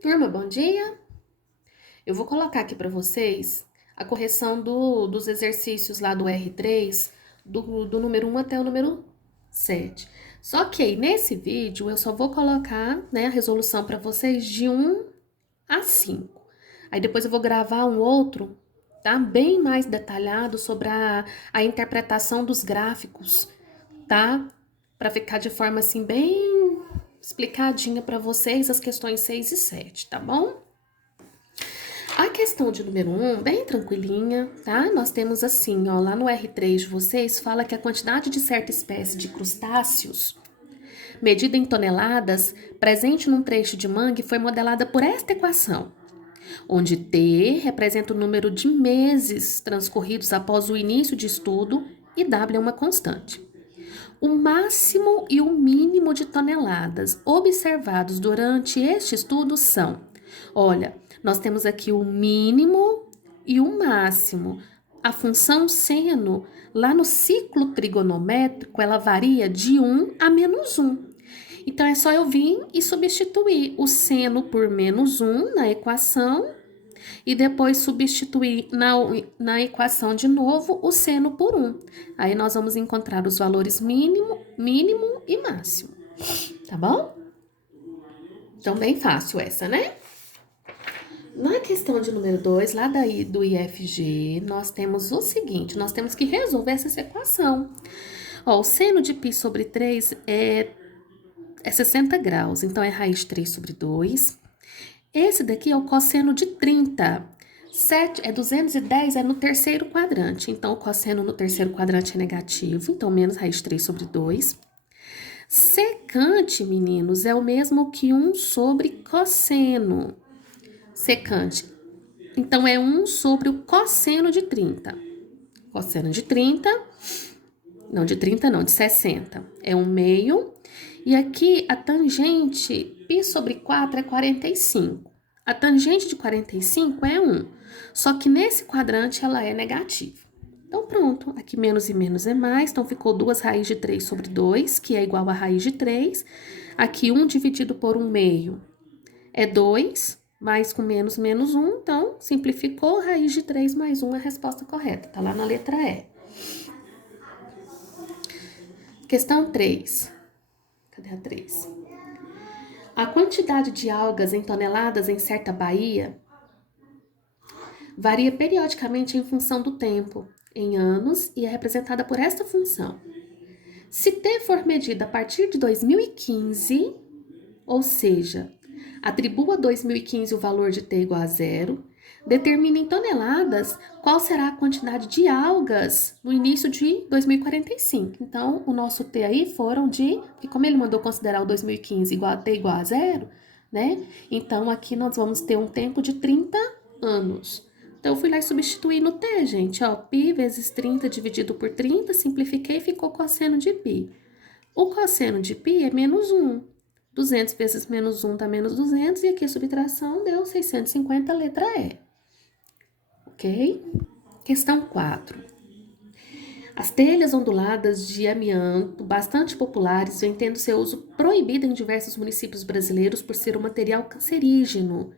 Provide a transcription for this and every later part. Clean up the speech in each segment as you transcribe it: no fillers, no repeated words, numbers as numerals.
Turma, bom dia! Eu vou colocar aqui para vocês a correção dos exercícios lá do R3, do número 1 até o número 7. Só que aí, nesse vídeo, eu só vou colocar, né, a resolução para vocês de 1 a 5. Aí depois eu vou gravar um outro, tá? Bem mais detalhado sobre a interpretação dos gráficos, tá? Para ficar de forma assim, bem explicadinha para vocês as questões 6 e 7, tá bom? A questão de número 1, bem tranquilinha, tá? Nós temos assim, ó, lá no R3 de vocês, fala que a quantidade de certa espécie de crustáceos, medida em toneladas, presente num trecho de mangue, foi modelada por esta equação, onde T representa o número de meses transcorridos após o início de estudo e W é uma constante. O máximo e o mínimo de toneladas observados durante este estudo são, olha, nós temos aqui o mínimo e o máximo. A função seno, lá no ciclo trigonométrico, ela varia de 1 a -1. Então, é só eu vir e substituir o seno por -1 na equação e depois substituir na equação de novo o seno por 1. Aí nós vamos encontrar os valores mínimo e máximo, tá bom? Então, bem fácil essa, né? Na questão de número 2, lá do IFG, nós temos o seguinte, nós temos que resolver essa equação. Ó, o seno de π sobre 3 é 60 graus, então é raiz de 3 sobre 2. Esse daqui é o cosseno de 30. 7 é 210, é no terceiro quadrante. Então, o cosseno no terceiro quadrante é negativo, então menos raiz de 3 sobre 2. Secante, meninos, é o mesmo que 1 sobre cosseno. Secante. Então, é 1 sobre o cosseno de 30. Cosseno de 30, não, de 30 não, de 60. É 1 meio. E aqui, a tangente π sobre 4 é 45. A tangente de 45 é 1. Só que nesse quadrante ela é negativa. Então, pronto. Aqui menos e menos é mais. Então, ficou 2 raiz de 3 sobre 2, que é igual a raiz de 3. Aqui, 1 dividido por 1 meio é 2, mais com menos, menos 1. Então, simplificou, raiz de 3 mais 1 é a resposta correta. Tá lá na letra E. Questão 3. Cadê a 3? A quantidade de algas em toneladas em certa baía varia periodicamente em função do tempo, em anos, e é representada por esta função. Se T for medida a partir de 2015, ou seja, atribua a 2015 o valor de T igual a zero, determine em toneladas qual será a quantidade de algas no início de 2045. Então, o nosso T aí foram de, porque como ele mandou considerar o 2015 igual a T igual a zero, né? Então, aqui nós vamos ter um tempo de 30 anos. Então, eu fui lá e substituí no T, gente, ó, π vezes 30 dividido por 30, simplifiquei e ficou cosseno de π. O cosseno de π é menos 1. 200 vezes menos 1 dá menos 200, e aqui a subtração deu 650, letra E. Ok? Questão 4. As telhas onduladas de amianto, bastante populares, vêm tendo seu uso proibido em diversos municípios brasileiros por ser um material cancerígeno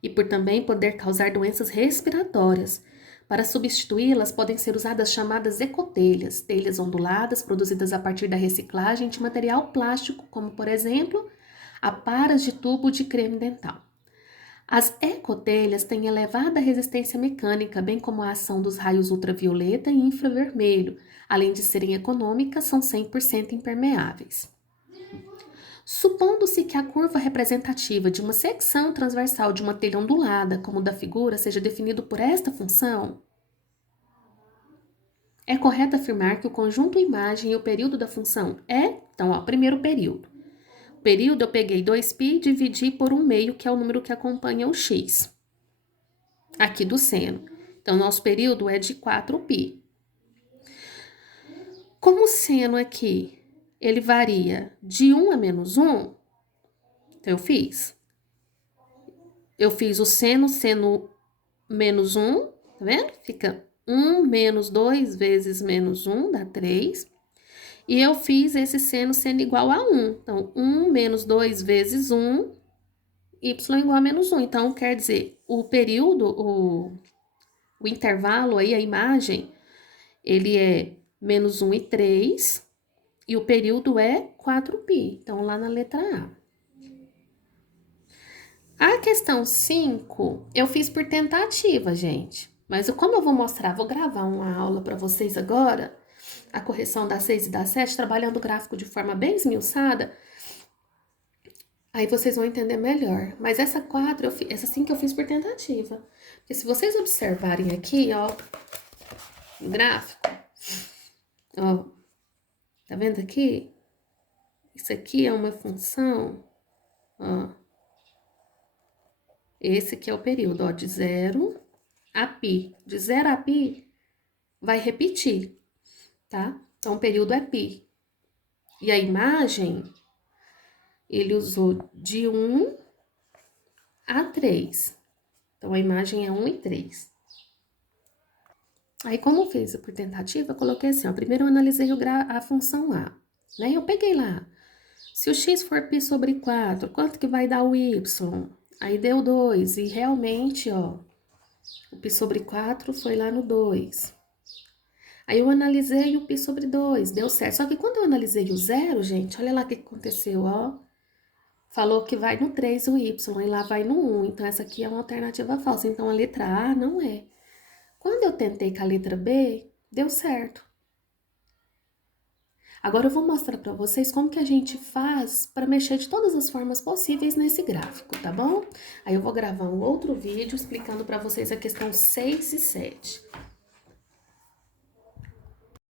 e por também poder causar doenças respiratórias. Para substituí-las, podem ser usadas chamadas ecotelhas, telhas onduladas produzidas a partir da reciclagem de material plástico, como, por exemplo, aparas de tubo de creme dental. As ecotelhas têm elevada resistência mecânica, bem como a ação dos raios ultravioleta e infravermelho. Além de serem econômicas, são 100% impermeáveis. Supondo-se que a curva representativa de uma secção transversal de uma telha ondulada, como da figura, seja definido por esta função, é correto afirmar que o conjunto imagem e o período da função é, então, ó, primeiro período. Período, eu peguei 2π e dividi por 1 meio, que é o número que acompanha o x, aqui do seno. Então, nosso período é de 4π. Como o seno aqui, ele varia de 1 a -1, então eu fiz o seno menos 1, tá vendo? Fica 1 menos 2 vezes menos 1, dá 3. E eu fiz esse seno sendo igual a 1. Então, 1 menos 2 vezes 1, y igual a menos 1. Então, quer dizer, o período, o intervalo aí, a imagem, ele é menos 1 e 3, e o período é 4π. Então, lá na letra A. A questão 5, eu fiz por tentativa, gente. Mas como eu vou mostrar, vou gravar uma aula para vocês agora, a correção da 6 e da 7, trabalhando o gráfico de forma bem esmiuçada, aí vocês vão entender melhor. Mas essa 4, essa 5 eu fiz por tentativa. Porque se vocês observarem aqui, ó, o gráfico, ó, tá vendo aqui? Isso aqui é uma função, ó. Esse aqui é o período, ó, de 0 a π. De 0 a π, vai repetir, tá? Então, o período é π. E a imagem, ele usou de 1 a 3. Então, a imagem é 1 e 3. Aí, como eu fiz por tentativa, eu coloquei assim, ó. Primeiro eu analisei a função A, né? Eu peguei lá. Se o x for π sobre 4, quanto que vai dar o y? Aí deu 2, e realmente, ó, o π sobre 4 foi lá no 2. Aí eu analisei o π sobre 2, deu certo. Só que quando eu analisei o 0, gente, olha lá o que aconteceu, ó. Falou que vai no 3 o y, e lá vai no 1. Então, essa aqui é uma alternativa falsa. Então, a letra A não é. Quando eu tentei com a letra B, deu certo. Agora eu vou mostrar para vocês como que a gente faz para mexer de todas as formas possíveis nesse gráfico, tá bom? Aí eu vou gravar um outro vídeo explicando para vocês a questão 6 e 7.